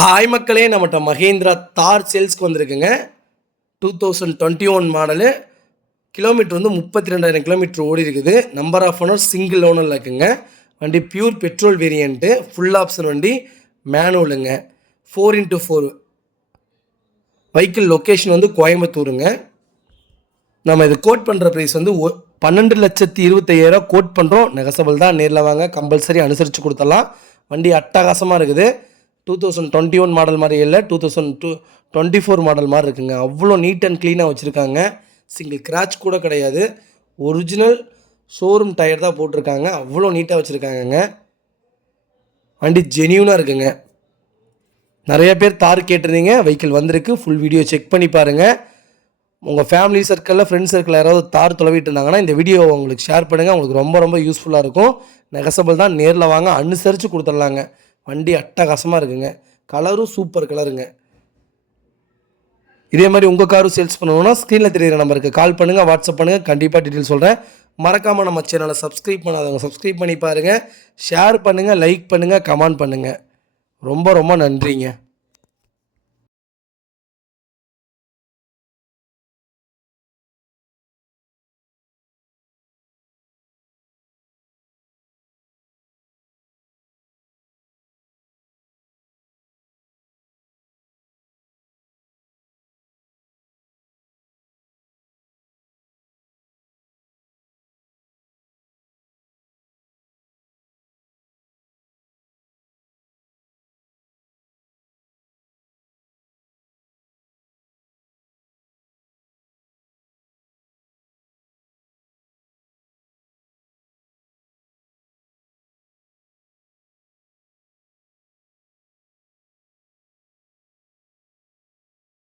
Hi மக்களே, நம்மகிட்ட மஹேந்திரா தார் சேல்ஸ்க்கு வந்திருக்குங்க. 2021 மாடலு. கிலோமீட்டர் வந்து 32,000 கிலோமீட்டர் ஓடி இருக்குது. நம்பர் ஆஃப் ஓனர் சிங்கிள் ஓனரில் இருக்குங்க. வண்டி pure petrol variant, full option வண்டி, மேனுவலுங்க. 4x4 வெஹிக்கிள் லொக்கேஷன் வந்து கோயம்புத்தூருங்க. நம்ம இது கோட் பண்ணுற ப்ரைஸ் வந்து 12,25,000 கோட் பண்ணுறோம். நெகசபிள் தான், நேரில் வாங்க, கம்பல்சரி அனுசரித்து கொடுத்துடலாம். வண்டி அட்டகாசமாக இருக்குது. 2021 மாடல் மாதிரி இல்லை, 2024 மாடல் மாதிரி இருக்குங்க. அவ்வளோ நீட் அண்ட் க்ளீனாக வச்சுருக்காங்க. சிங்கிள் கிராச் கூட கிடையாது. ஒரிஜினல் ஷோரூம் டயர் தான் போட்டிருக்காங்க. அவ்வளோ நீட்டாக வச்சுருக்காங்கங்க. வண்டி ஜெனியூனாக இருக்குங்க. நிறைய பேர் தார் கேட்டிருந்தீங்க, வெஹிக்கிள் வந்திருக்கு. ஃபுல் வீடியோ செக் பண்ணி பாருங்கள். உங்கள் ஃபேமிலி சர்க்கிளில், ஃப்ரெண்ட்ஸ் சர்க்கிளில் யாராவது தார் தொலைவிட்டு இருந்தாங்கன்னா இந்த வீடியோ உங்களுக்கு ஷேர் பண்ணுங்கள். உங்களுக்கு ரொம்ப ரொம்ப யூஸ்ஃபுல்லாக இருக்கும். நெகசபிள் தான், நேரில் வாங்க, அனுசரித்து கொடுத்துடலாங்க. வண்டி அட்டகாசமாக இருக்குங்க. கலரும் சூப்பர் கலருங்க. இதே மாதிரி உங்கள் காரும் சேல்ஸ் பண்ணணும்னா ஸ்க்ரீனில் தெரியுற நம்பருக்கு கால் பண்ணுங்கள், வாட்ஸ்அப் பண்ணுங்கள். கண்டிப்பாக டீட்டெயில் சொல்கிறேன். மறக்காமல் நம்ம சேனலை சப்ஸ்கிரைப் பண்ணாதவங்க சப்ஸ்கிரைப் பண்ணி பாருங்கள். ஷேர் பண்ணுங்கள், லைக் பண்ணுங்கள், கமெண்ட் பண்ணுங்கள். ரொம்ப ரொம்ப நன்றிங்க.